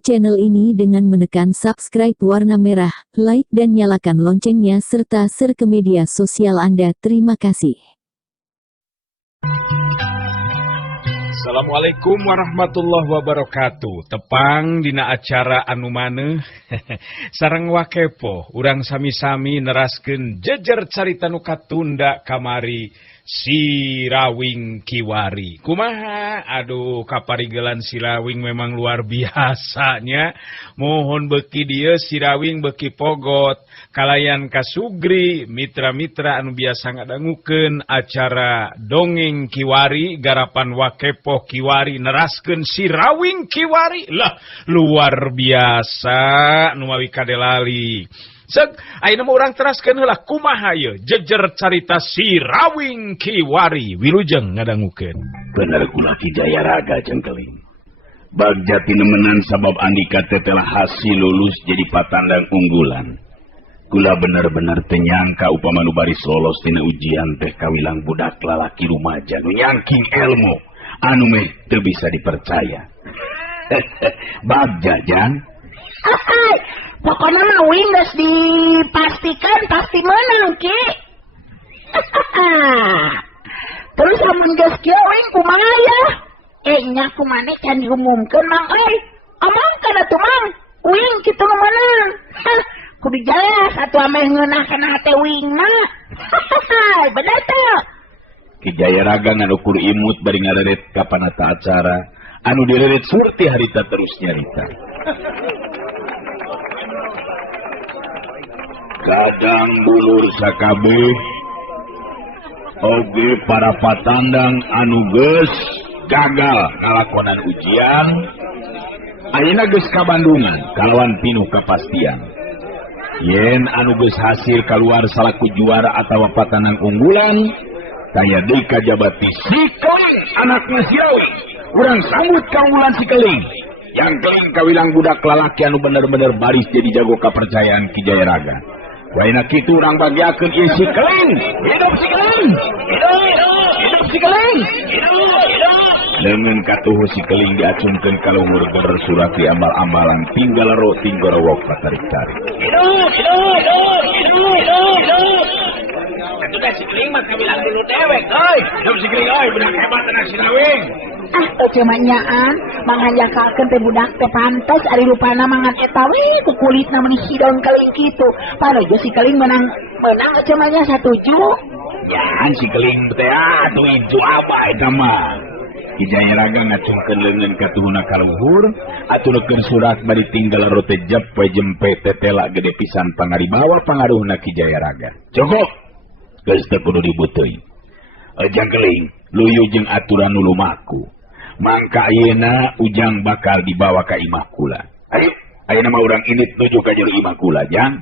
channel ini dengan menekan subscribe warna merah, like dan nyalakan loncengnya serta share ke media sosial Anda. Terima kasih. Assalamualaikum warahmatullahi wabarakatuh. Tepang dina acara anu maneuh sareng wakepo urang sami-sami neraskeun jejer carita nu katunda kamari Sirawing Kiwari. Kumaha? Aduh, kaparigelan Sirawing memang luar biasanya. Mohon beki dieu Sirawing beki pogot kalayan kasugri mitra-mitra anu biasa ngadangukeun acara dongeng Kiwari garapan wakepo Kiwari neraskeun Sirawing Kiwari. Lah, luar biasa nu mawi kadelali. Seg, ayeuna mah urang teraskeun heula kumaha ieu jejer carita Sirawing Kiwari. Wilujeng ngadangukeun. Bener kula Ki Jayaraga Jengkeling. Bagjati nemenan sabab Andika teh telah hasil lulus jadi patandang unggulan. Kula bener-bener teu nyangka upama nu bari lolos tina ujian teh kawilang budak lalaki rumaja nu nyangking ilmu anu meh teu bisa dipercaya. Bagja Jang. Pokoknya mah wing geus dipastikan pasti menang, Ki. Terus amun geus kieu wing kumaha ya? Nya kumaneh can diumumkeun Mang omongkeun atuh Mang. Wing kitu nu menang. Kudu jelas atuh ameh ngeunahkeun hate wing mah. Bener teh. Ki Jayaraga nganukur imut bari ngaredet ka panata acara anu diredet surti harita terus nyarita. Kadang bulur sakabeh oge para patandang anu geus gagal ngalakonan ujian ayeuna geus ka Bandungan kalawan pinuh kapastian yen anu geus hasil kaluar salaku juara atawa patandang unggulan taya deui kajabati Si Keling anakna Sirawing. Urang sambut kaunggulan Si Keling yang keling kawilang budak lalaki anu bener-bener baris jadi jago kepercayaan Ki Jayaraga. Waina kitu urang bagiakeun ieu Si Keling. Hidup Si Keling. Hidup Si Keling. Dengan katuhu Si Keling diacungkeun ka luhur ger surati ambal-ambalan tinggal ro tinggorowok patarik-tarik. Hidup. Atuh Si Keling mah kawilang dulu dewek, euy. Hidup Si Keling euy, budak hebat anak Sirawing. Cuma nyaan manganjakakeun teh budak teh pantes ari rupana mangan eta we ku kulitna meuni hidung Keling kitu. Parojo Si Keling menang cuma nya satuju. Yan Si Keling teh atuh ijo abah eta mah. Ki Jayaraga ngacungkeun leungeun ka tuhuna ka luhur, aturekeun surat bari tinggal ro teh jep we jempe tetela gede pisan pangaribawa pangaruhna Ki Jayaraga. Cukup. Geus teu kudu dibutuy. Ejang Keling, luyu jeung aturan nu lumaku. Mangka ayeuna ujang bakal dibawa ka imah kula. Ayo, ayeuna mah urang init nuju ka jero imah kula, Jang.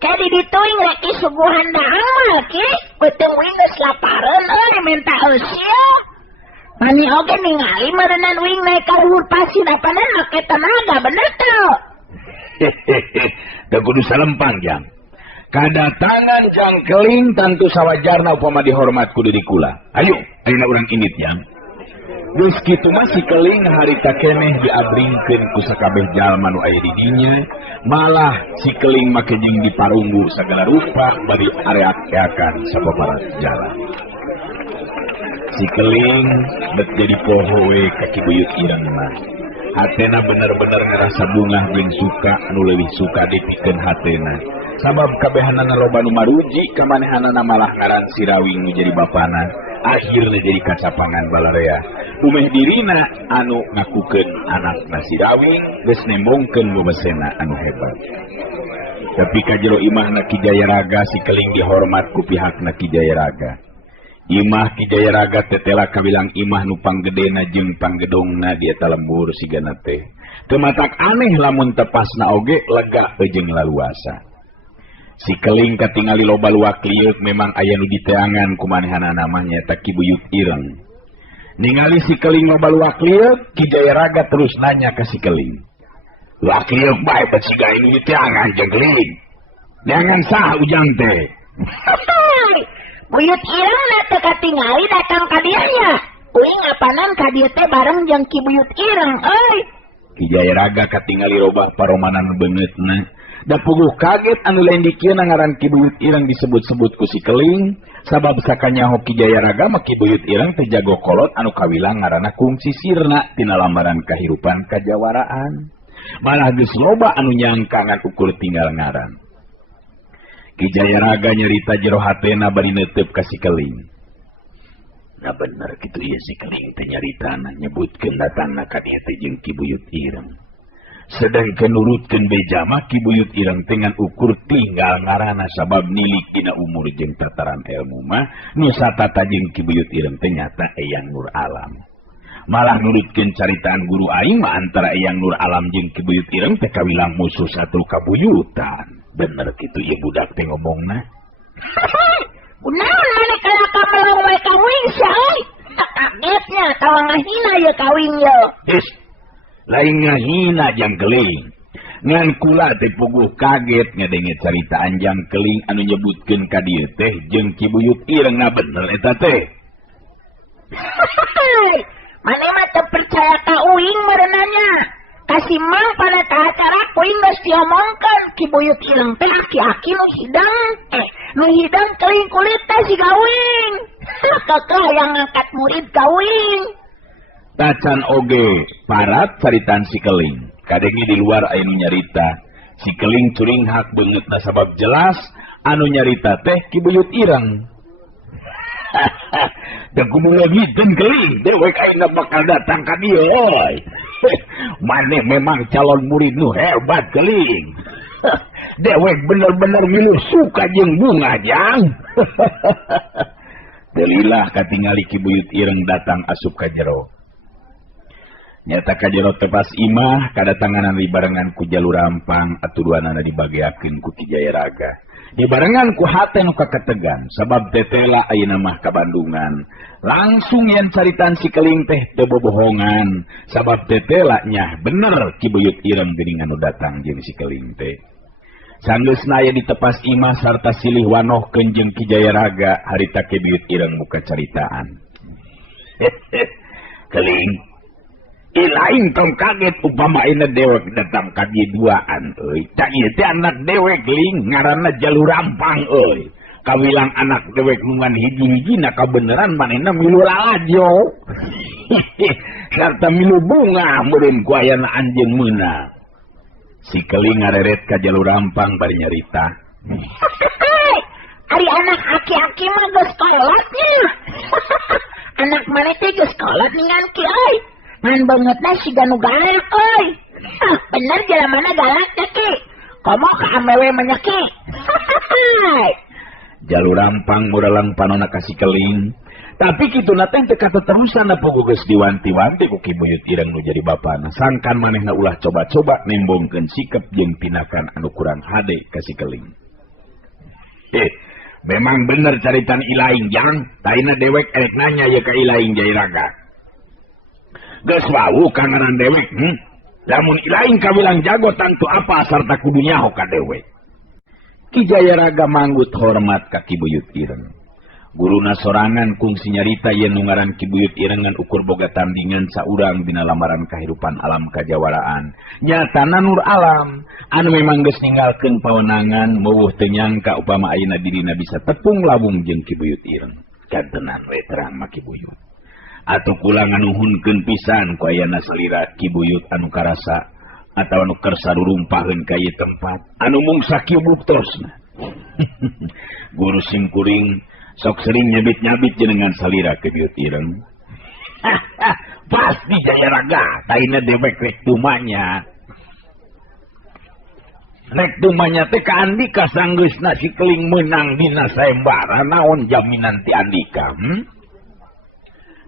Kadi dituing rek suguhan damal, Ki. Beuteung wing geus lapareun euy minta eusil. Mani oge ningali meureunnan wing naik ka luhur pasir apana make tenaga bener teu. Teu kudu salempang, Jang. Kadatangan Jang Keling tantu sawajarna upama dihormat ku diri kula. Ayo, ayeuna urang init, Jang. Geus kitu mah Si Keling harita keneh diabringkeun ku sakabeh jalma nu aya di dinya, malah Si Keling make jeung diparunggu sagala rupa bari areak-eakan sababarat jalan. Si Keling bet jadi poho we ka Ki Buyut ireng mah. Hatena bener-bener ngerasa bungah jeung suka nu leuwih suka dipikeun hatena. Sabab kabehanana loba nu maruji kamanehanana malah ngaran Sirawing nu jadi bapana. Akhirnya jadi kacapangan balarea. Umeh dirina anu ngakukeun anakna Sirawing geus nembongkeun bobasena anu hebat. Tapi ka jero imahna Ki Jayaraga Si Keling dihormat ku pihakna Ki Jayaraga. Imah Ki Jayaraga tetela kawilang imah nu panggedena jeung panggedongna di eta lembur sigana teh. Teu matak aneh lamun tepasna oge lega jeung laluasa. Si Keling katingali loba luak liuk memang aya nu diteangan kumanehana namanya tak Ki Buyut ireng. Ningali Si Keling loba luak liuk, Ki Jayaraga terus nanya ke Si Keling. Luak liuk bae bet siga nu diteangan jeung Keling. Jangan sah ujang teh. Buyut ireng na teu katingali datang ka dieu nya. Uing apanan ka dieu teh bareng jeung Ki Buyut ireng euy. Ki Jayaraga katingali robah paromanan beungeutna. Da puguh kaget anu lain dikieuna ngaran Ki Buyut Ireng disebut-sebut ku si Keling, sabab sakanyaho Ki Jayaraga mah Ki Buyut Ireng teh jago kolot anu kawilang ngaranna kungsi sirna tina lambaran kahirupan kajawaraan. Malah geus loba anu nyangkangan ukur tinggal ngaran. Ki Jayaraga nyarita jero hatena bari neuteup ka si Keling. Nah bener kitu ieu si Keling teh nyaritana nyebutkeun datangna ka dieu teh jeung Ki Buyut Ireng. Sedangkan nurutkeun beja mah Ki Buyut Ireng dengan ukur tinggal ngaranna sabab nilik dina umur jeung tataran ilmu mah nu satata jeung Ki Buyut Ireng teh nyata Eyang Nur Alam. Malah nurutkeun caritaan guru aing mah antara Eyang Nur Alam jeung Ki Buyut Ireng teh kawilang musuh satu kabuyutan. Bener kitu ieu budak teh ngomongna. Kunaon maneh kana kamelang wae kawin say? Kagetnya tawang ngahina ye kawin ye. Lain ngahina Jang Keling. Ngan kula teh puguh kaget ngadenge caritaan Jang Keling anu nyebutkeun ka dieu teh jeung Ki Buyut Ireng na bener eta teh. Maneh mah teu percaya ka uing merenanya. Kasih mang pada acara uing geus diomongkeun Ki Buyut Ireng teh aki-aki nu hidang Keling kulit teh si gawing. Kakak yang ngangkat murid gawing. Tacan oge parat caritaan si Keling. Kadenge di luar aya nu nyarita. Si Keling curing hak beungeutna sabab jelas anu nyarita teh Ki Buyut Ireng. Da kudu ngagikeun Keling, dewek ayeuna bakal datang ka dieu euy. Maneh memang calon murid nu hebat Keling. Dewek bener-bener milu suka jeung bunga Jang. Delilah katingali Ki Buyut Ireng datang asup ka jero. Nyata ka jero tepas imah kadatanganan dibarengan ku Jalur Rampang aturanana dibagiakeun ku Ki Jayaraga. Dibarengan ku hate nu kaketegan sabab tetela ayeuna mah ka Bandungan. Langsung yen caritaan si Keling teh teu bobohongan sabab tetela nya bener Ki Buyut Ireng geuning anu datang jeung si Keling teh. Sanggeusna aya di tepas imah sarta silih wanohkeun jeung Ki Jayaraga harita Ki Buyut Ireng buka caritaan. Keling lain tong kaget upama ayeuna dewek datang ka dieu duaan euy. Da ieu teh anak dewek Ling ngaranna Jalur Rampang euy. Kawilang anak dewek nungan hiji-hijina kabeneran manehna milu lalajo. Sarta milu bunga meureun ku ayana anjeun meunang. Si Keling ngareret ka Jalur Rampang bari nyarita. Ari anak aki-aki mah geus kolotnya. Anak maneh teh geus kolot ningan ki euy. Man bangetna si ganu galak euy. Bener jalamana galak teh ki. Komo ka amewe menyeki. Jalur Rampang modalang panonna ka si Keling. Tapi kituna teh teu kateterusan apogo geus diwanti-wanti ku Ki Buyut Ireng nu jadi bapana. Sangkan manehna ulah coba-coba nembongkeun sikep jeung tinakan anu kurang hade ka si Keling. Memang bener caritan ilaing Jang. Taina dewek erek nanya ye ka ilaing Jayaraga. Geus wau ka ngaran dewek, lamun ilaing kawilang jago tantu apa sarta kudu nyaho ka dewek. Ki Jayaraga manggut hormat ka Ki Buyut Ireng. Guruna sorangan kungsi nyarita yen nu ngaran Ki Buyut Ireng ngan ukur boga tandingan saurang dina lamaran kahirupan alam kajawaraan. Nyatana Nur Alam anu memang geus ninggalkeun pawenangan meuweuh teu nyangka upama ayeuna dirina bisa tepung lawung jeung Ki Buyut Ireng. Kantenan we terang mah Ki Buyut. Atuh kula nganuhunkeun pisan ku ayana salira Ki Buyut anu karasa atawa anu kersa rurumpaheun ka ieu tempat anu mung sakieu buktosna. Guru simkuring sok sering nyabit-nyabit jenengan salira Ki Buyut Ireng. Pasti Jayaraga taina dewek rek tumanya. Rek tumanya teh ka Andika sanggeusna si Keling meunang dina sayembara naon jaminan ti Andika?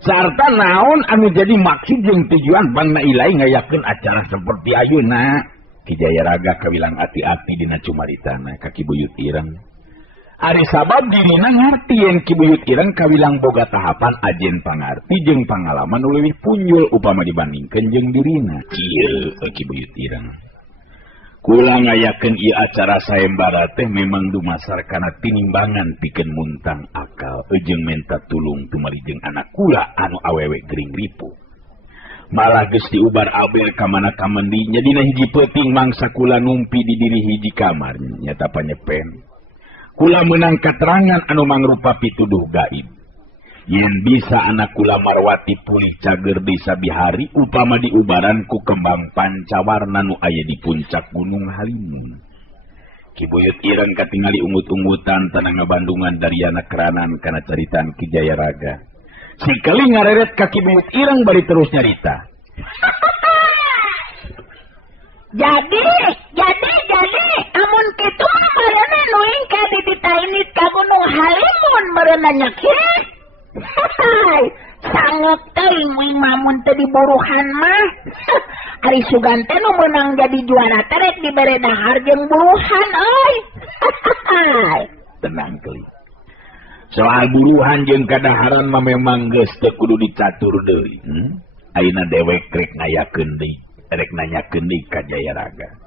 Sarta naon anu jadi maksud jeung tujuan banna ilaing ngayakeun acara seperti ayeuna. Ki Jayaraga kawilang ati-ati dina cumaritana ka Ki Buyut Ireng. Ari sabab dirina ngarti yen Ki Buyut Ireng kawilang boga tahapan ajen pangarti jeung pangalaman nu leuwih punjul upama dibandingkeun jeung dirina. Ieu Ki Buyut Ireng. Kula ngayakeun ieu acara sayembara teh memang dumasar kana tinimbangan pikeun muntang akal jeung menta tulung tumari jeung anak kula anu awewe gering ripu. Malah geus diubar abel ka mana ka mendi nya dina hiji peuting mangsa kula numpi di diri hiji kamar nyata panyepen. Kula meunang katerangan anu mangrupa pituduh gaib. Yen bisa anak kula Marwati pulih cager di sabihari upama diubaran ku kembang pancawarna nu aya di puncak Gunung Halimun. Ki Buyut Ireng katingali ungut-ungutan tanang ngabandungan dari anak keranan kana caritan Ki Jayaraga. Si keling ngareret ka Ki Buyut Ireng bari terus nyarita. Jadi, amun kitu marana nuing ka dititainit ka Gunung Halimun marana nya kieu. Sangep teuing uing mamun teu diburuhan mah. Ari Sugante nu meunang jadi juara terek dibere dahar jeung buruhan euy. Tenang keling. Soal buruhan jeung kadaharan mah memang geus teu kudu dicatur deui. Ayeuna dewek rek ngayakeun deui, rek nanyakeun deui ka Jayaraga.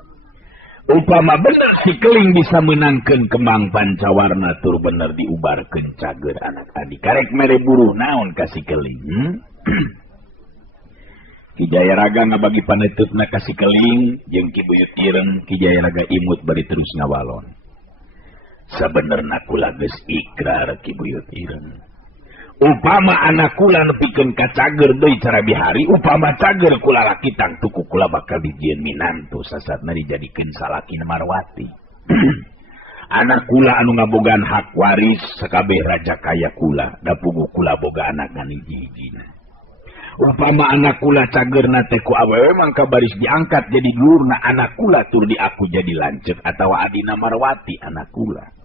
Upama bener si keling bisa menangkeun kembang pancawarna tur bener diubarkeun cager anak adik. Karek mere buruh naon ka si keling? Ki Jayaraga ngabagi panetutna ka si keling jeung Ki Buyut Ireng. Ki Jayaraga imut bari terus ngawalon. Sabenerna kula geus ikrar Ki Buyut Ireng. Upama anak kula nepikeun ka cager deui cara bihari, upama cager kula laki tang tuku kula bakal dijieun minantu sasatna dijadikeun salakina Marwati. Anak kula anu ngabogaan hak waris sakabeh raja kaya kula, da puguh kula boga anak ngan hiji-hijina. Upama anak kula cagerna teh ku awewe mangka baris diangkat jadi dulurna anak kula tur diaku jadi lanceuk atawa adina Marwati anak kula.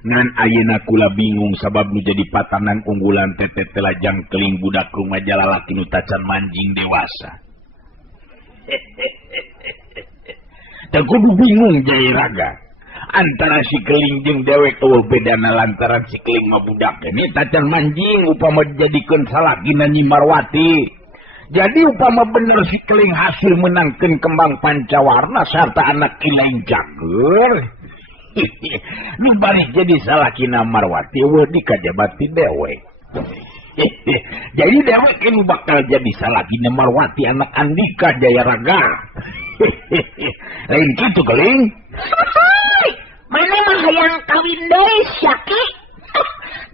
Ngan ayeuna kula bingung sabab nu jadi patanan unggulan teteh telajang keling budak rumah jalalaki nu tacan manjing dewasa. Teu kudu bingung Jayaraga. Antara si keling jeung dewek eueuh bedana lantaran si keling mah budak ini tacan manjing upama dijadikeun salakina Nyi Marwati. Jadi upama bener si keling hasil menangkeun kembang pancawarna sarta anak kilain cager. Nu bari jadi salakina Marwati eueuh dikajabati dewek. Jadi dewek ini bakal jadi salakina Marwati anak Andika Jayaraga. Lain kitu keling. Mane mah hayang kawin deui Syaki.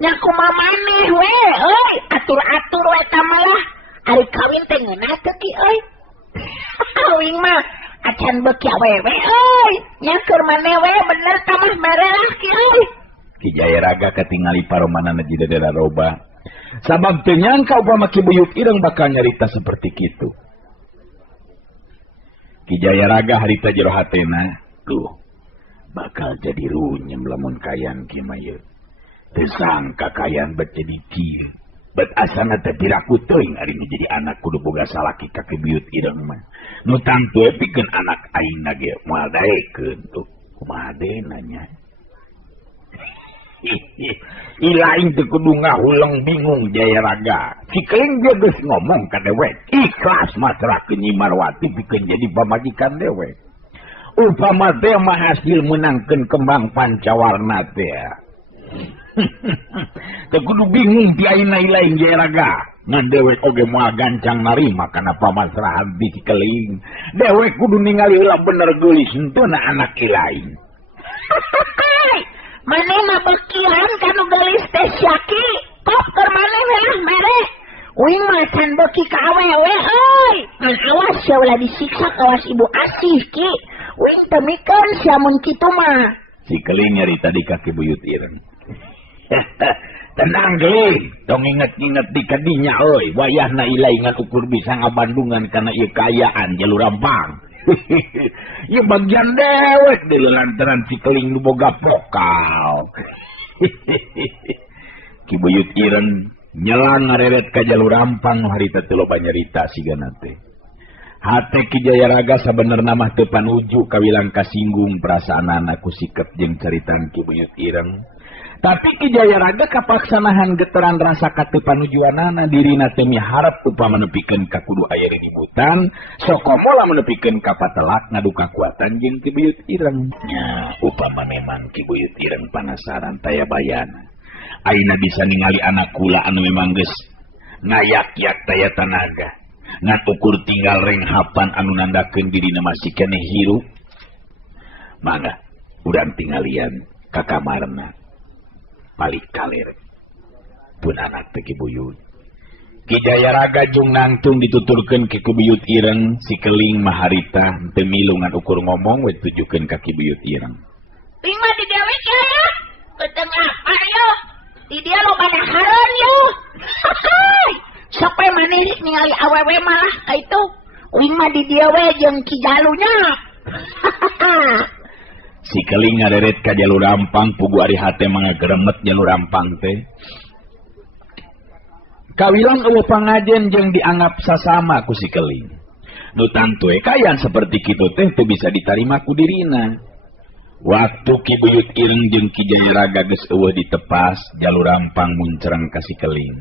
Nya kumaha maneh we euy, atur-atur we tamalah. Ari kawin teh ngeunah teu ki euy. Kawin mah acan beuki awewe euy. Nya keur maneh we bener tamah merah ki euy. Ki Jayaraga katingali paromanana jidadera roba. Sabab teu nyangka upama Ki Buyut Ireng bakal nyarita seperti kitu. Ki Jayaraga harita jero hatena, tuh bakal jadi runyem lamun kayan ki mayeut. Teu sangka kayan bet jadi kieu. Bet asana teh piraku teuing ari nu jadi anak kudu boga salaki ka Ki Buyut Ireng mah. Nu tangtu pikeun anak aingna ge moal daekeun tuh. Kumaha deuna nya? Ilaing teu kudu ngahuleng bingung Jayaraga. Si keling dia geus ngomong ka dewek, ikhlas masrahkeun Nyi Marwati pikeun jadi pamajikan dewek. Upama teh mah hasil menangkeun kembang pancawarna teh. Teu kudu bingung ti ayeuna ilaing Jayaraga. Ngan dewek oge moal gancang narima kana pamasrahan ti si keling. Dewek kudu ningali heula bener geulis henteu anak ilaing. Mane mah bekiran kanu geulis teh Syaki. Kok keur maneh lah mere. Uing mah can beuki ka awewe euy. Ngan awas ya ulah disiksa kawas ibu asih ki. Uing teu mikeun sia mun kitu mah. Si keling nyarita di Ki Buyut Ireng. Tenang keling, tong inget-inget di kadinya euy. Wayahna ilaingan ukur bisa ngabandungan kana ieu kaayaan jalur rampang. Ya bagian dewek di lantaran si keling nu boga pokal. Ki Buyut Ireng nyelang ngareret ka jalur rampang harita teu loba nyarita sigana teh. Hate Ki Jayaraga sabenerna mah teu panuju kawilang kasinggung perasaanana ku sikep jeung caritan Ki Buyut Ireng. Tapi Ki Jayaraga kapaksanahan geteran rasa kateu panujuanana dirina teu miharep upama nepikeun ka kudu aya ributan, sokomo lamun nepikeun ka patelak ngadu kakuatan jeung Ki Buyut Ireng. Nya upama memang Ki Buyut Ireng panasaran taya bayana. Ayeuna bisa ningali anak kula anu memang geus ngayak-yak taya tanaga. ngan ukur tinggal renghapan anu nandakeun dirina masih keneh hirup. Mangga urang tinggalian ka kamarna balik kaler pun anak teh Buyut. Ki Jayaraga jeung nangtung dituturkeun ke Buyut ireng si keling maharita teu milu ngan ukur ngomong we tujukeun ka Buyut ireng. Ting mah di dewe ya. Beteng apa yo? Di dia lo pada haron yo. Sampai maneh ningali awewe malah ka itu. Uing mah di dia we jeung Ki Jalunya. Si keling ngareret ka jalur rampang pugu ari hate mangga geremet jalur rampang teh. Kawilang eueuh pangajen jeung dianggap sasama ku si keling. Nu tantu kayan seperti kitu teh teu bisa ditarima ku dirina. Waktu Ki Buyut ireng jeung Ki Jayaraga geus eueuh ditepas, jalur rampang muncereng ka si keling.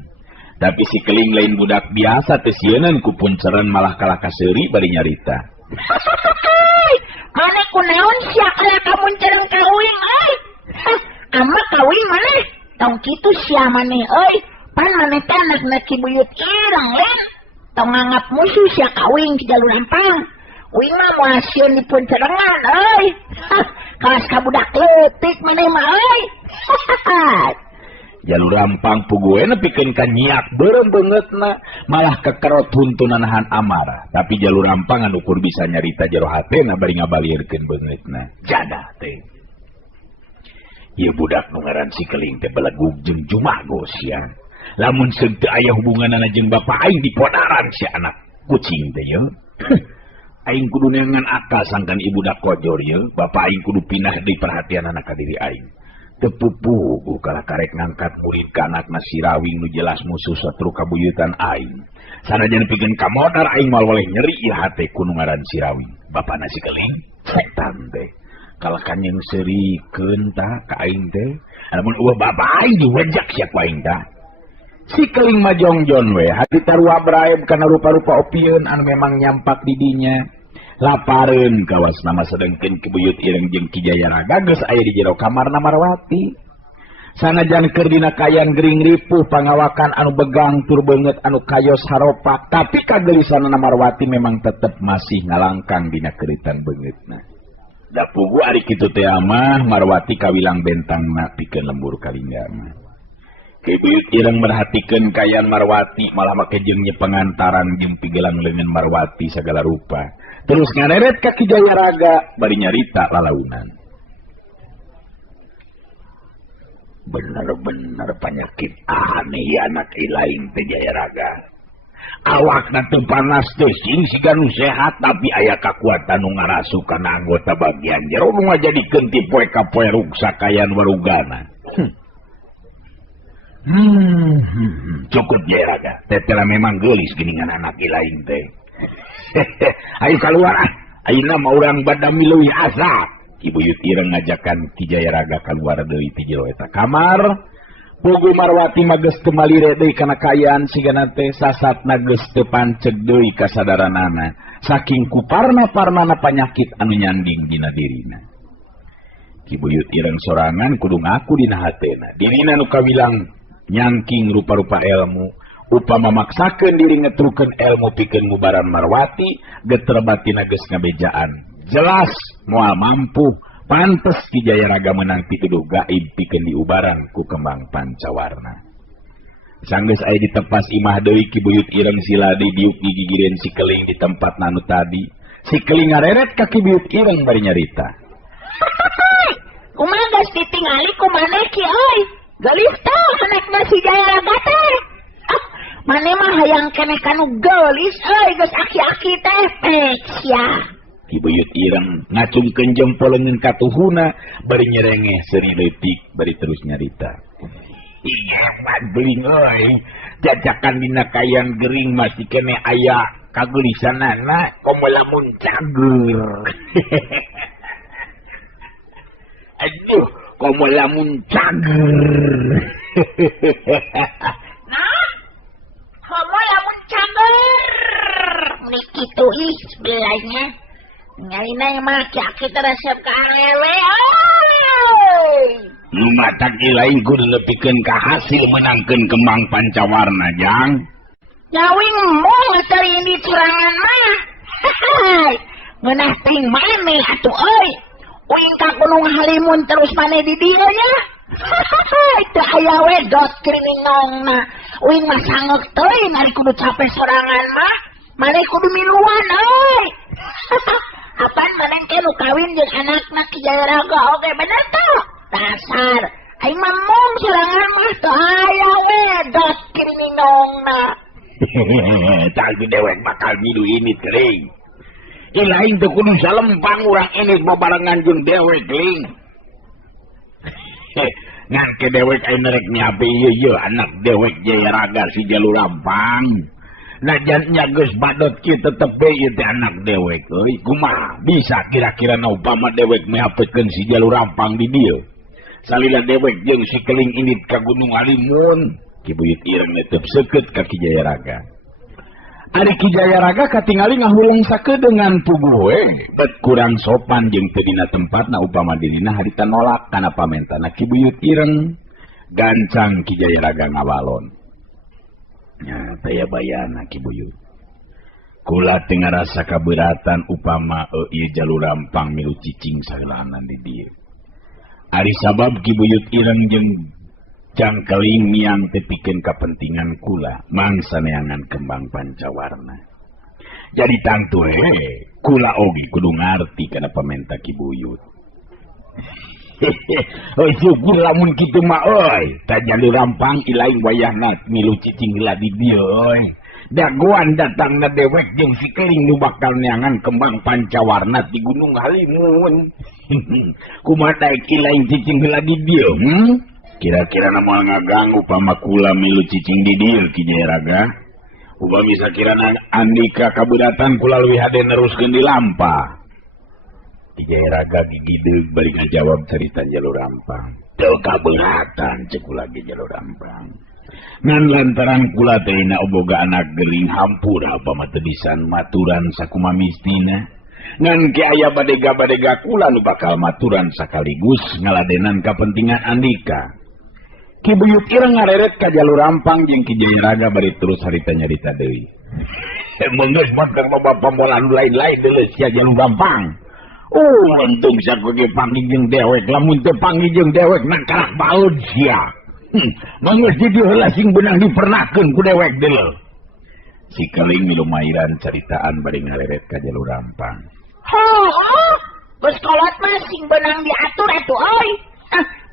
Tapi si keling lain budak biasa teh sieun ku punceren malah kalah kaseuri bari nyarita. Mane kunaon sia kalah kamu cereng kawing euy. Ama kawing maneh. Tong kitu sia maneh euy. Pan maneh teh anakna Ki Buyut ireng len. Tong nganggap musuh sia kawing di jalur rampang. Uing mah moal sieun dipun cerengan euy. Kalas ka budak leutik maneh mah euy. Jalur rampang puguena pikeun ka nyiak beureum beungeutna malah kekerot huntunanahan amarah. Tapi jalur rampang anu ukur bisa nyarita jero hatena bari ngabalieurkeun beungeutna. Jadah teh. Ieu budak nu ngaran si keling teh belegug jeung jumagos ya. Lamun seug teu aya hubunganana jeung bapa aing dipodaran si anak kucing teh ye. Aing kudu neangan akal sangkan ibu dak kojor ye. Bapa aing kudu pindah deui perhatianana ka diri aing. Tepupugu kalah karek ngangkat murid ka anakna si Rawing nu jelas musuh satru kabuyutan aing. Sanajan pikeun ka modar aing moal waleh nyeri ieu hate ku nu ngaran si Rawing. Bapana si keling setan teh. Kalah kanyeng serikeun tah ka aing teh. Lamun eueuh bapa aing diwejak sia ku aing tah. Si keling mah jongjon we, hati tarua braeb kana rupa-rupa opieun anu memang nyampak di dinya. Lapareun kawas nama sedengkeun Ki Buyut ireng jeung Ki Jayaraga geus aya di jero kamarna Marwati. Sanajan keur dina kayan gering ripuh pangawakan anu begang tur beungeut anu kayos haropak, tapi kagelisanna Marwati memang tetep masih ngalangkang dina keuritan beungeutna. Da pugu ari kitu teh mah Marwati kawilang bentangna pikeun lembur kalinggana. Ki Buyut ireng merhatikeun kayan Marwati malah make jeung pengantaran jeung pigelang leungeun Marwati sagala rupa. Terus ngareret ka Ki Jayaraga bari nyarita lalaunan. Bener-bener penyakit aneh ya anak ilaing teh Jayaraga. Awakna teu panas teuing siga nu sehat tapi aya kakuatan nu ngarasu kana anggota bagian jero nu ngajadikeun ti poe ka poe ruksa kayan warugana. Cukup Jayaraga. Tetela memang geulis geuningan anak ilaing teh. Ayo keluar ah. Ayeuna mah urang bada mileuih asa. Ki Buyut ireng ngajakan Ki Jayaraga keluar deui ti jero eta kamar. Pugu Marwati mah geus teu malire deui kana kayan sigana teh sasatna geus teu panceg deui kasadaranana. Saking kuparna-parnana panyakit anu nyanding dina dirina. Ki Buyut ireng sorangan kudu ngaku dina hatena. Dirina nu kawilang nyangking rupa-rupa ilmu. Upama maksakeun diri ngetrukeun ilmu pikeun ngubaran Marwati, geter batina geus ngabejaan. Jelas moal mampu, pantes Ki Jayaraga meunang pituduh gaib pikeun diubaran ku kembang pancawarna. Sanggeus aya ditepas imah deui Ki Buyut ireng siladi diuk gigireun si keling di tempat nanu tadi. Si keling ngareret ka Ki Buyut ireng bari nyarita. Kumaha geus ditingali ku maneh Ki euy? Geulis tah anakna si Jayaraga teh. Mane mah hayang keneh kanu geulis euy geus aki-aki teh pek sia. Ki Buyut ireng ngacungkeun jempol leungeun ka tuhuna bari nyerengeh seuri leutik bari terus nyarita. Iya mah beuling euy, jajakan dina kayan gering masih keneh aya kageulisanana komo lamun cager. Aduh, komo lamun cager. Homo lamun cager. Meni kitu ih sebelahnya. Ngalina mah aki teh resep ka awewe. Lu mata kilain kudu nepikeun ka hasil menangkeun kembang pancawarna, Jang. Nyawing mong tari ini serangan mah. Ngeunah ting maneh atuh euy. Uing ka Gunung Halimun terus maneh di dieu nya. Itu aya we dot kriminongna. Uing mah sanggeuk teuing ari kudu capek sorangan mah. Maneh kudu miluan euy. Apaan maneh ke nu kawin jeung anakna Ki Jayaraga oge bener tah. Dasar aing mah mung sorangan mah teu aya we dot kriminongna. Tapi dewek bakal milu ini keling. Ilaing teu kudu salempang urang ini babarengan jeung dewek keling. Ngan ke dewek ayeuna rek nyape ieu anak dewek Jayaraga si Jalurampang. Najannya geus badot kieu tetep bae ieu teh anak dewek euy. Kumaha bisa kira-kira na upama dewek meapetkeun si Jalurampang di dieu. Salila dewek jeung si keling init ka Gunung Halimun. Ki buyut ireng netep seukeut ka Ki Jayaraga. Ari Ki Jayaraga katingali ngahuleng sakedeungan puguh we, bet kurang sopan jeung teu dina tempatna upama dirina harita nolak kana pamentana Ki buyut ireng. Gancang Ki Jayaraga ngawalon. Nya taya bayana Ki buyut. Kula teu ngarasa kabeuratan upama ieu Jalurampang milu cicing saheulanan di dieu. Ari sabab Ki buyut ireng jeung Jangkeling miang tepikeun kapentingan kula mangsa neangan kembang pancawarna. Jadi tangtu kula oge kudu ngarti kana pamenta Ki buyut. Heuh syukur lamun kitu mah euy, ta Jalurampang ilaing wayahna milu cicing heula di dieu euy. Dagoan datangna dewek jeung si keling nu bakal neangan kembang pancawarna di Gunung Halimun. Kumaha daek ilaing cicing heula di dieu? Kira-kira nama ngaganggu pamakula milu cicing di dieu Ki Jayaraga. Upami sakirana andika kabudatan kula leuwih hade neruskeun di lampa. Ki Jayaraga gigideug bari ngajawab carita Jalurampang. Teu kabeuratan ceuk kula ge Jalurampang. Ngan lantaran kula teh na boga anak geuling hampura upama teu disan maturan sakumaha mistina. Ngan ke aya badega-badega kula nu bakal maturan sakaligus ngaladenan kapentingan andika. Ki buyut ireng ngareret ka Jalurampang jeung Ki Jayaraga bari terus harita nyarita deui. Mun geus mangkang loba pambolan lain-lain deuleu sia Jalurampang. Untung saku ge panggih jeung dewek lamun teu panggih jeung dewek nangkarak baeud sia. Manggeus jadi heula sing beunang dipernahkeun ku dewek deuleu. Si keling milu mairan caritaan bari ngareret ka Jalurampang. Geus kolot mah sing beunang diatur atuh euy.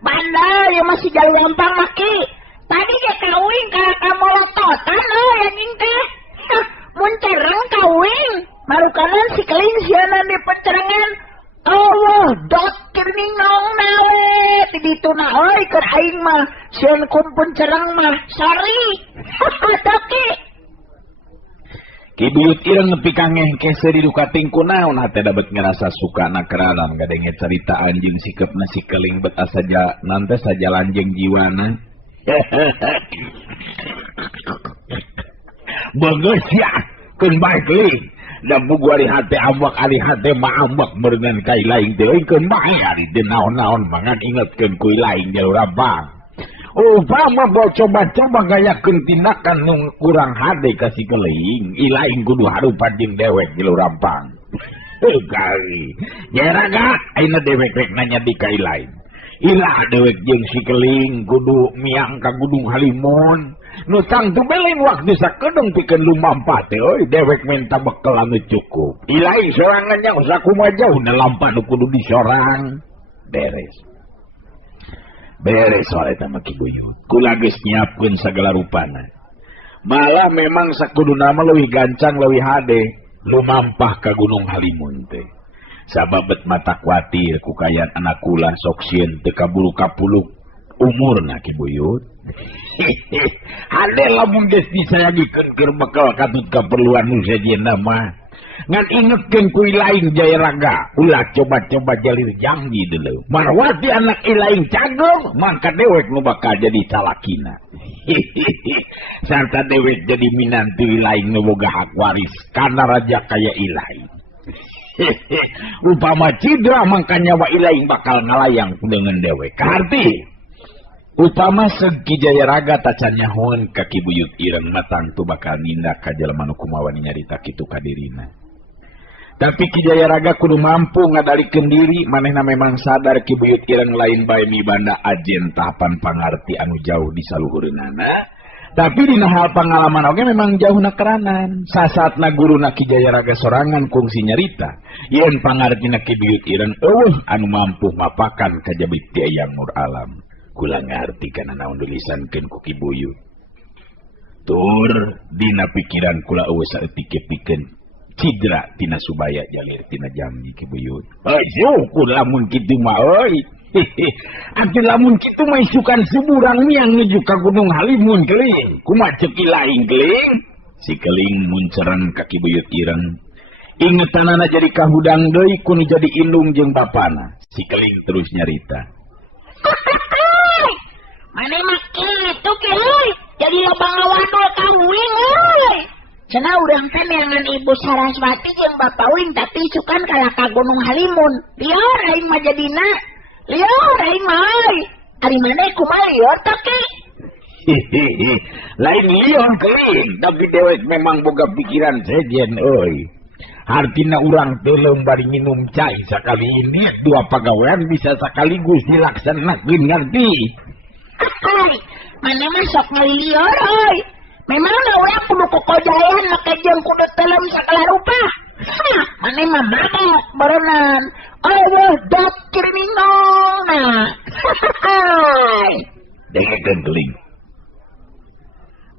Bandar ya masih Jalurampang maki. Tadi dia kawin ka molototan anjing teh. Mun cereng kawin, marukanan si keling sieunan di pencerengan. Allah dot kirninong nawe di ditu na euy keur aing mah sieun kumpul cereng mah. Sorry. Toki. Ki buyut ireng nepi ka ngengkese di dukating kunaon hate dapat ngerasa suka nakeranan gadenge carita anjing sikepna si keling bet asaja nanti saja lanjeng jiwana. Bagus ya keun bae keling da bugu ari hate ambak ari hate maambak berengan kai laing teh keun bae ari teu naon-naon mangan ingetkeun ku laing Jalurampang. Upama bawa coba-coba gayakeun tindakan nu kurang hade ka si keling, ilaing kudu harupan jeung dewek Jalurampang. Kali. Jayaraga, ayeuna dewek rek nanya di ka ilaing. Ilah dewek jeung si keling kudu miang ka Gunung Halimun. Nu tangtu belen waktu sakedeung pikeun lumampah teh euy, dewek minta bekal anu cukup. Ilaing sorangannya sakumaha jauhna lampa nu kudu disorang. Beres soal eta mah Ki buyut. Kula geus nyiapkeun sagala rupana. Malah memang sakuduna mah leuwih gancang leuwih hade lumampah ka Gunung Halimun teh. Sabab bet mata kuatir ku kayan anak kula sok sieun teu kaburu kapuluk umurna Ki buyut. Hade lamun geus disayagikeun keur bekal katut kaperluan nu sejenna mah. Ngan ingetkeun ku ilaing Jayaraga, ulah coba-coba jalir janji deuleu. Marwati anak ilaing cagong, mangka dewek nu bakal jadi calakina. Sarta dewek jadi minantu ilaing nu boga hak waris kana raja kaya ilaing. Upama cidra mangka nyawa ilaing bakal ngalayang dengan dewek. Karti Upama Ki Jayaraga tacan nyahoan ka Ki Buyut Ireng matang tu bakal nindak ka jelema nu kumaha wani nyarita kitu ka dirina. Tapi Ki Jayaraga kudu mampu ngadalikeun diri, manehna memang sadar Ki Buyut Ireng lain bae mibanda ajen tahapan pangarti anu jauh di saluhureunana. Tapi dina hal pengalaman oge memang jauhna keranan. Sasaatna guruna Ki Jayaraga sorangan kungsi nyarita, yen pangartina Ki Buyut Ireng eueuh anu mampu mapakan ka jabit ti Eyang Nur Alam. Kula ngarti kana naon tulisankeun ku Ki Buyut. Tur dina pikiran kula eueuh saeutik pikeun cidra tina subaya jalir tina jambi Ki Buyut. Syukur lamun kitu mah euy. Atuh lamun kitu mah isukan seburang miang nuju ka Gunung Halimun Keling. Kumaha ceuk laing Keling? Si Keling muncereng ka Ki Buyut Ireng. Ingetanana jadi kahudang deui kun jadi indung jeung bapana. Si Keling terus nyarita. Mana mah kitu Keling? Jadi lobang lawadol Kang Wing euy. Cenah urang teh neangan Ibu Saraswati jeung Bapak Wing tapi isukan ka Gunung Halimun. Lieur aing mah jadina. Lieur aing mah euy. Ari maneh kumaha lieur teh Ki? Lain lieur Keling, tapi dewek memang boga pikiran sejen euy. Artina urang teh bari minum cai sakali ini dua pagawean bisa sekaligus dilaksanakeun ngarti. Mana mah sok ngalilieur euy. Memang da urang kudu kokojayan make jeung kudu telem sakala rupa. Mana mah mabok berenang. Eueuh dat kriminalna. Dengekeun Keling.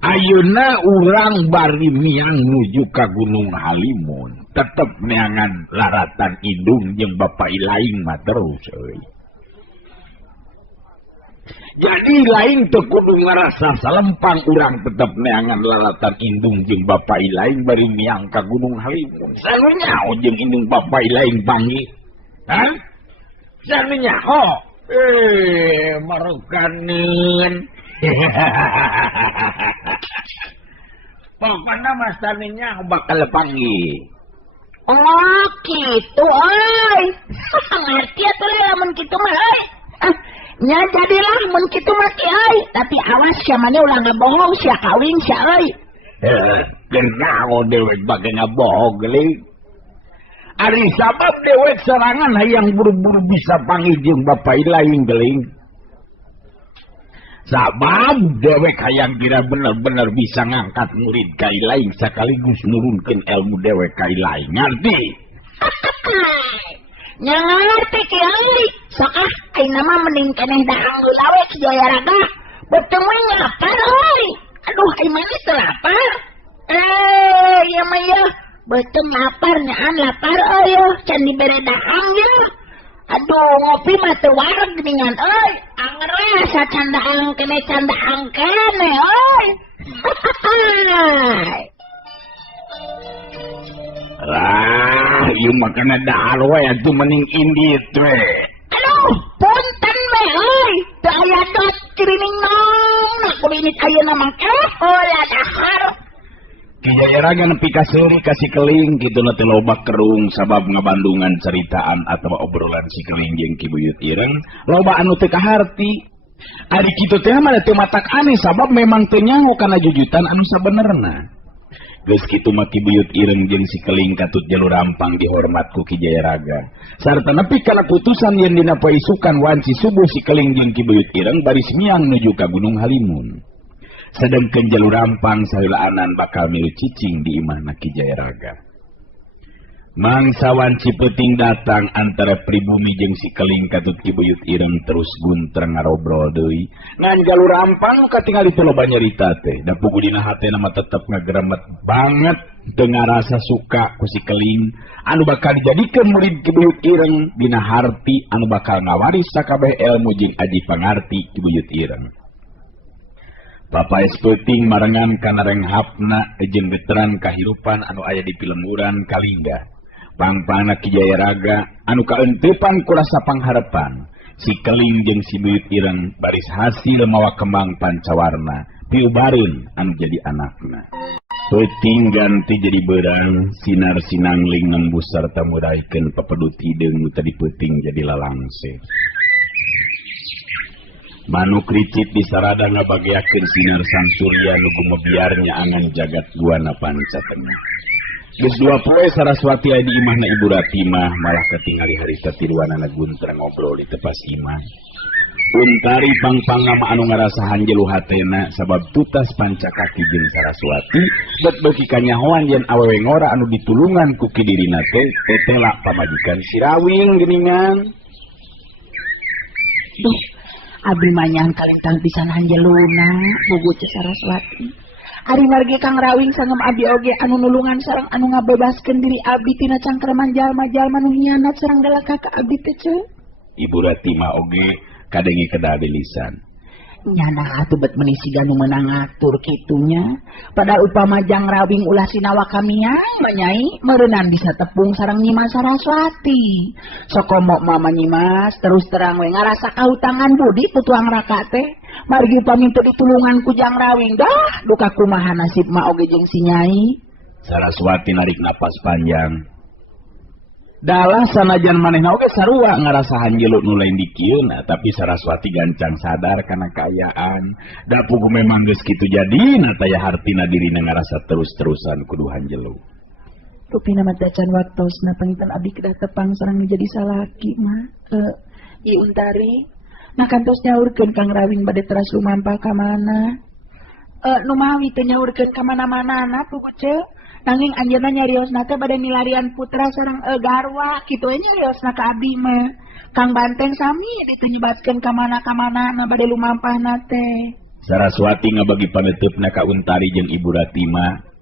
Ayeuna urang bari miang nuju ka Gunung Halimun, tetep neangan laratan indung jeung Bapak Ilaing mah terus euy. Jadi lain teu kudu ngarasa salempang urang tetep neangan lalatan indung jeung Bapak Ilaing bari miang ka Gunung Halimun. Sanu nyaho jeung indung Bapak Ilaing panggih? Hah? Sanu nyaho? Marukaneun. Pokokna mas sanu nyaho bakal panggih. Oh, kitu euy. Ngerti atuh lamun kitu mah euy. Nya jadilah mun kitu mah euy, tapi awas sia maneh ulah ngabohong sia kawing sia euy. Kenapa dewek bage ngabohong Keling? Ari sabab dewek serangan hayang buru-buru bisa panggil jeung Bapak Ilaing Keling. Sabab dewek hayang kira bener-bener bisa ngangkat murid ka Ilaing sakaligus nurunkeun ilmu dewek ka Ilaing. Ngerti? Nya ngarti Ki euy. Sakah ayeuna mah mending keneh daang heula we Ki Jayaraga. Beuteung we nyapar euy. Aduh ai maneh teu lapar. Ieu mah yeuh beuteung lapar nyaan lapar euy can dibere daang ye. Aduh ngopi mah teu wareg geuningan euy. Angres sacan daang keneh can daang keneh euy. Lah, ieu mah kana dahar we atuh mending indit we. Aduh, punten we euy. Teu aya dot cirining nong. Kudu ini ayeuna mah heula dahar. Ki Jayaraga nepi ka seuri ka Si Keling kituna teh loba kerung sabab ngabandungan ceritaan atawa obrolan Si Keling jeung Ki Buyut Ireng loba anu teu kaharti. Ari kitu teh mah teu matak aneh sabab memang teu nyaho kana jujutan anu sabenerna. Geus kitu mah Ki Buyut Ireng jeung Si Keling katut jalur rampang dihormat ku Ki Jayaraga. Sarta nepi kana putusan yen dina paisukan wanci subuh Si Keling jeung Ki Buyut Ireng baris miang nuju ka Gunung Halimun. Sedengkeun jalur rampang saheulaanan bakal milu cicing di imahna Ki Jayaraga. Mangsa wanci peuting datang antara pribumi jeung Si Keling katut Ki Buyut Ireng terus guntreng ngarobrol deui. Ngan jalur rampang katingali teu loba nyarita teh, da pugu dina hatena mah tetep ngagremet banget teu ngarasa suka ku Si Keling anu bakal dijadikeun murid Ki Buyut Ireng dina harti anu bakal ngawaris sakabeh ilmu jeung aji pangarti Ki Buyut Ireng. Bapak peuting marengan kana renghapna jeung veteran kahirupan anu aya di pilemuran Kalingga. Pangpangna Ki Jayaraga anu kaenteupan ku rasa pangharepan. Si Keling jeung Si Buyut Ireng baris hasil mawa kembang pancawarna piubareun anu jadi anakna. Peuting ganti jadi beurang sinar sinangling nembus sarta muraikeun papeduti deung nu tadi peuting jadi lalangse. Manuk ricit disarada ngabagiakeun sinar sang surya nu gumebiarnya angan jagat guana panca tengah. Geus 2 poe Saraswati aya di imahna Ibu Ratimah malah ketingali harita tiluanana guntra ngobrol di tepas imah. Untari pangpangama anu ngarasahan jelu hatena sabab tutas panca kaki jeung Saraswati bet beuki kanyahoan yen awewe ngora anu ditulungan ku kidirina teh tetela pamajikan si Rawing geuningan. Duh, abdi manyang kalintang pisan hanjeluna bugut Saraswati. Ari margi Kang Rawing sangem abdi oge anu nulungan sareng anu ngabebaskeun diri abdi tina cangkreman jalma-jalma nu hianat sareng dalaka ka abdi teh ce. Ibu Ratimah oge kadenge kedah lisan. Nyana atuh bet meuni siga nu meunang ngatur kitunya. Padahal upama Jang Rawing ulah sinawa kamiang manyai meureunnan bisa tepung sareng Nyimas Saraswati. Sokomo mama Nyimas terus terang we ngarasa kautangan budi ku tuang raka teh. Margi upami teu ditulungan ku Jang Rawing dah duka kumaha nasib ma oge jeung si Nyai. Saraswati narik napas panjang. Dalah sanajan manehna oge sarua ngarasahan jeluk nu lain di kieuna, tapi Saraswati gancang sadar kana kaayaan. Da puguh memang geus kitu jadina taya hartina dirina ngarasa terus-terusan kudu hanjeluk. Rupina mah dacan waktosna pangitan abdi kedah tepang sareng nu jadi salaki mah. I Untari, nah kantos nyaurkeun Kang Rawing bade teras lumampah ka mana? Nu mawi teu nyaurkeun ka mana-manana puguh ce. Nanging anjeunna nyariosna teh bade milarian putra sareng garwa kitu we nyariosna ka abdi mah. Kang Banteng sami ditu nyebatkeun ka mana-kamanana bade lumampahna teh. Saraswati ngabagi panuteupna ka Untari jeung Ibu Ratimah.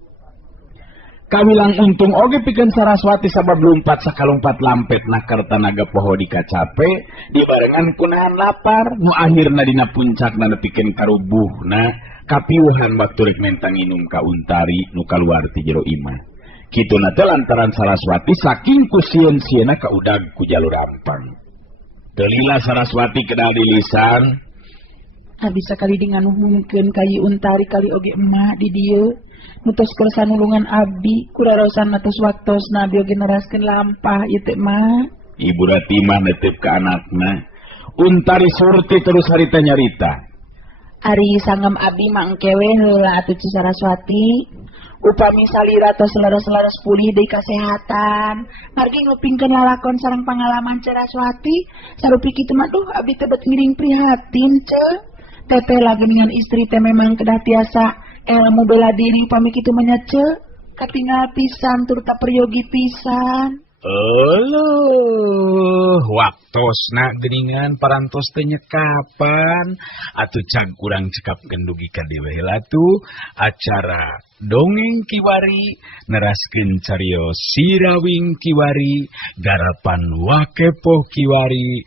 Kawilang untung oge pikeun Saraswati sabab lumpat sakalumpat lampet nakar tanaga poho dikacape dibarengan kunahan lapar nu akhirna dina puncakna nepikeun karubuhna kapiuhan baktu rek mentang inum ka Untari nu kaluar ti jero imah. Kituna teh lantaran Saraswati saking kusieun-sieuna kaudag ku jalur ampang. Teu lila Saraswati kedah di lisan. Abdi sakali nganuhungkeun ka Untari kali oge emak di dieu. Nutos kersa nulungan abdi kurarosan natos waktosna abdi oge neraskeun lampah ieu teh mah. Ibu Ratimah netep ka anakna. Untari surti terus harita nyarita. Ari sangem abdi mah engkewe heula atuh Ci Saraswati. Upami salira tos leres-leres pulih deui kasehatan. Margi ngupingkeun lalakon sareng pangalaman Saraswati, sarupi kitu mah duh abdi teh bet ngiring prihatin ce. Teteh lageningan istri teh memang kedah tiasa ilmu bela diri upami kitu mah nya ce. Katinggal pisan tur tak peryogi pisan. Waktosna geuningan parantos teh nyekapan atuh cag urang cekapkeun dugi ka dieu heula tuh acara dongeng kiwari neraskeun carios Si Rawing kiwari garapan Wakepoh kiwari.